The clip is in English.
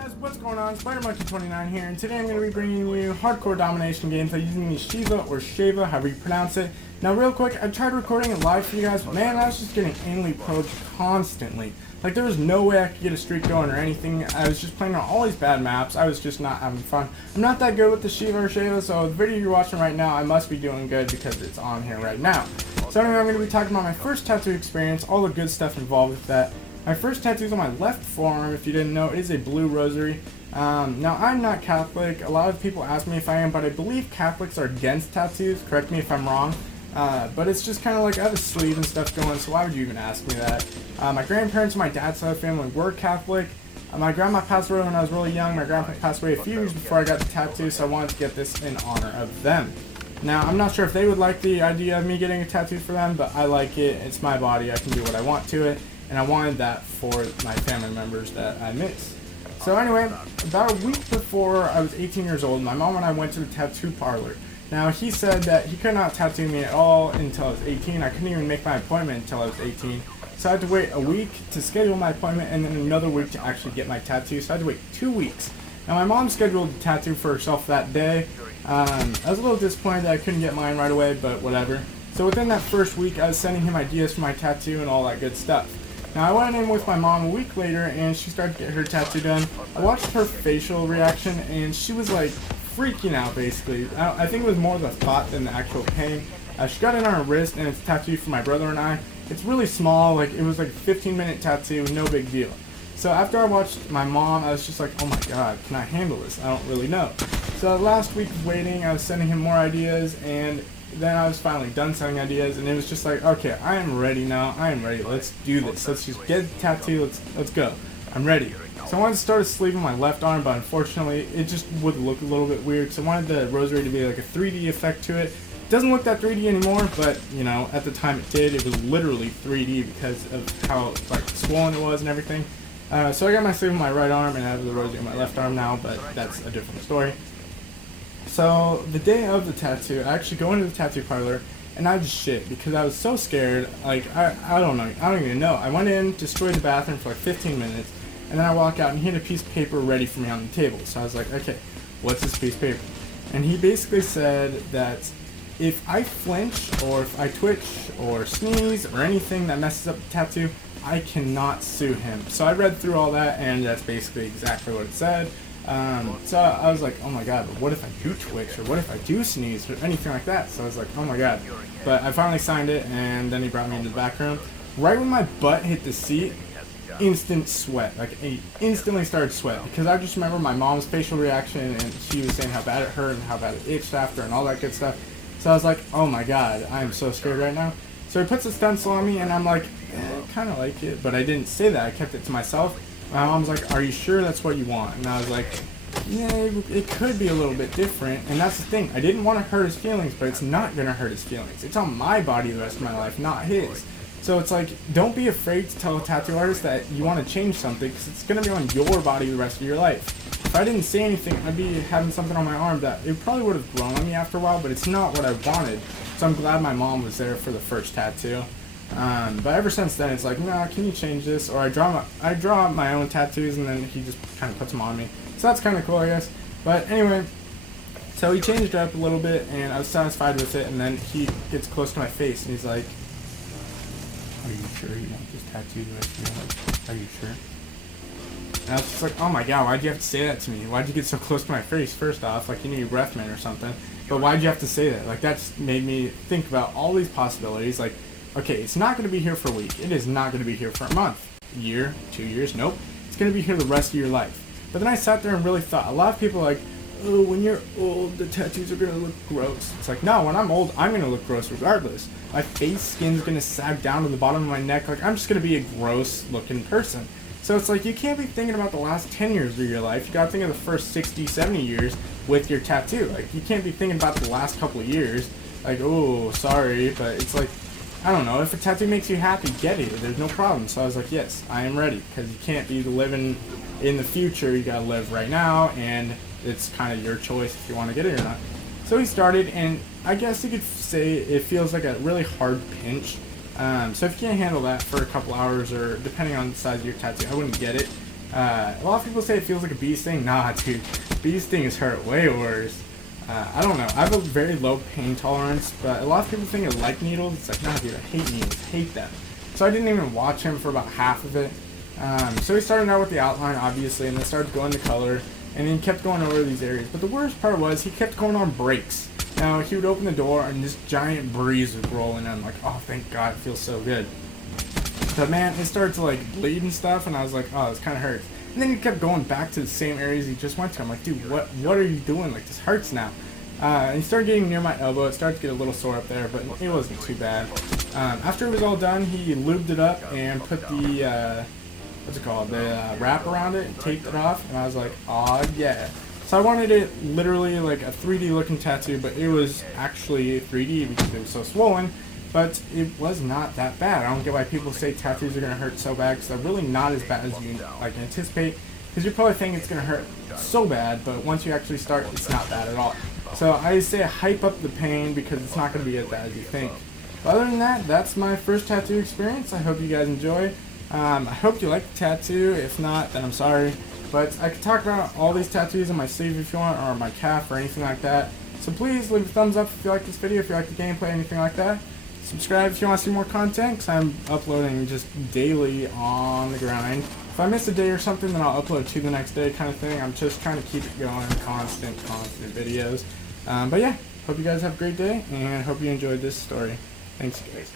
Guys, what's going on? SpiderMonkey29 here, and today I'm going to be bringing you hardcore domination gameplay using the Shiva or Shava, however you pronounce it. Now real quick, I tried recording it live for you guys, but man, I was just getting anally probed constantly. Like there was no way I could get a streak going or anything. I was just playing on all these bad maps. I was just not having fun. I'm not that good with the Shiva or Shava, so the video you're watching right now, I must be doing good because it's on here right now. So anyway, I'm going to be talking about my first tattoo experience, all the good stuff involved with that. My first tattoo is on my left forearm. If you didn't know, it is a blue rosary. Now, I'm not Catholic. A lot of people ask me if I am, but I believe Catholics are against tattoos. Correct me if I'm wrong. But it's just kind of like I have a sleeve and stuff going, so why would you even ask me that? My grandparents on my dad's side of the family were Catholic. My grandma passed away when I was really young. My grandpa passed away a few years before I got the tattoo, so I wanted to get this in honor of them. Now, I'm not sure if they would like the idea of me getting a tattoo for them, but I like it. It's my body. I can do what I want to it. And I wanted that for my family members that I miss. So anyway, about a week before I was 18 years old, my mom and I went to the tattoo parlor. Now, he said that he could not tattoo me at all until I was 18. I couldn't even make my appointment until I was 18. So I had to wait a week to schedule my appointment and then another week to actually get my tattoo. So I had to wait 2 weeks. Now, my mom scheduled the tattoo for herself that day. I was a little disappointed that I couldn't get mine right away, but whatever. So within that first week, I was sending him ideas for my tattoo and all that good stuff. Now, I went in with my mom a week later, and she started to get her tattoo done. I watched her facial reaction, and she was, like, freaking out, basically. I think it was more the thought than the actual pain. She got it on her wrist, and it's tattooed for my brother and I. It's really small, like, it was like a 15-minute tattoo, no big deal. So after I watched my mom, I was just like, oh my god, can I handle this? I don't really know. So last week of waiting, I was sending him more ideas, and then I was finally done sending ideas, and it was just like, okay, I am ready now. I am ready. Let's do this. Let's just get the tattoo. Let's go. I'm ready. So I wanted to start a sleeve on my left arm, but unfortunately, it just would look a little bit weird. So I wanted the rosary to be like a 3D effect to it. It doesn't look that 3D anymore, but you know, at the time it did. It was literally 3D because of how like swollen it was and everything. So I got my sleeve on my right arm, and I have the rosary on my left arm now, but that's a different story. So the day of the tattoo, I actually go into the tattoo parlor, and I just shit because I was so scared. Like I don't know, I don't even know. I went in, destroyed the bathroom for like 15 minutes, and then I walk out and he had a piece of paper ready for me on the table. So I was like, okay, what's this piece of paper? And he basically said that if I flinch or if I twitch or sneeze or anything that messes up the tattoo, I cannot sue him. So I read through all that, and that's basically exactly what it said. So I was like, oh my god, what if I do twitch, or what if I do sneeze, or anything like that? So I was like, oh my god. But I finally signed it, and then he brought me into the back room. Right when my butt hit the seat, instant sweat. Like, I instantly started sweat, because I just remember my mom's facial reaction, and she was saying how bad it hurt, and how bad it itched after, and all that good stuff. So I was like, oh my god, I am so scared right now. So he puts a stencil on me, and I'm like, I kind of like it, but I didn't say that. I kept it to myself. My mom's like, are you sure that's what you want? And I was like, yeah, it could be a little bit different. And that's the thing. I didn't want to hurt his feelings, but it's not going to hurt his feelings. It's on my body the rest of my life, not his. So it's like, don't be afraid to tell a tattoo artist that you want to change something, because it's going to be on your body the rest of your life. If I didn't say anything, I'd be having something on my arm that it probably would have grown on me after a while, but it's not what I wanted. So I'm glad my mom was there for the first tattoo. But ever since then, it's like, nah, can you change this? Or I draw my own tattoos, and then he just kind of puts them on me. So that's kind of cool, I guess. But anyway, so he changed it up a little bit, and I was satisfied with it. And then he gets close to my face, and he's like, are you sure you want this tattoo the rest of your life? Are you sure? And I was just like, oh my god, why'd you have to say that to me? Why'd you get so close to my face, first off? Like, you need a breath mint or something. But why'd you have to say that? Like, that's made me think about all these possibilities. Like, okay, it's not going to be here for a week. It is not going to be here for a month, a year, 2 years. Nope. It's going to be here the rest of your life. But then I sat there and really thought. A lot of people are like, oh, when you're old, the tattoos are going to look gross. It's like, no, when I'm old, I'm going to look gross regardless. My face skin's going to sag down to the bottom of my neck. Like, I'm just going to be a gross-looking person. So it's like, you can't be thinking about the last 10 years of your life. You got to think of the first 60, 70 years with your tattoo. Like, you can't be thinking about the last couple of years. Like, oh, sorry, but it's like, I don't know, if a tattoo makes you happy, get it. There's no problem. So I was like, yes, I am ready. Because you can't be living in the future. You gotta live right now, and it's kind of your choice if you want to get it or not. So he started, and I guess you could say it feels like a really hard pinch. So if you can't handle that for a couple hours, or depending on the size of your tattoo, I wouldn't get it. A lot of people say it feels like a bee sting. Nah, dude, bee stings hurt way worse. I don't know. I have a very low pain tolerance, but a lot of people think I like needles. It's like, nah, dude, I hate needles, hate them. So I didn't even watch him for about half of it. So he started out with the outline, obviously, and then started going to color, and then kept going over these areas. But the worst part was he kept going on breaks. Now, he would open the door, and this giant breeze would roll in, and I'm like, oh, thank God, it feels so good. But man, it started to like bleed and stuff, and I was like, oh, this kind of hurts. And then he kept going back to the same areas he just went to. I'm like, dude, what are you doing? Like, this hurts now. And he started getting near my elbow. It started to get a little sore up there, but it wasn't too bad. After it was all done, he lubed it up and put the, what's it called, the wrap around it and taped it off. And I was like, aw, yeah. So I wanted it literally like a 3D looking tattoo, but it was actually 3D because it was so swollen. But it was not that bad. I don't get why people say tattoos are going to hurt so bad, because they're really not as bad as you like anticipate. Because you probably think it's going to hurt so bad, but once you actually start, it's not bad at all. So I say hype up the pain, because it's not going to be as bad as you think. But other than that, that's my first tattoo experience. I hope you guys enjoy. I hope you like the tattoo. If not, then I'm sorry. But I could talk about all these tattoos on my sleeve if you want, or my calf, or anything like that. So please leave a thumbs up if you like this video, if you like the gameplay, anything like that. Subscribe if you want to see more content, because I'm uploading just daily on the grind. If I miss a day or something, then I'll upload 2 the next day kind of thing. I'm just trying to keep it going, constant videos. But yeah, hope you guys have a great day, and hope you enjoyed this story. Thanks, guys.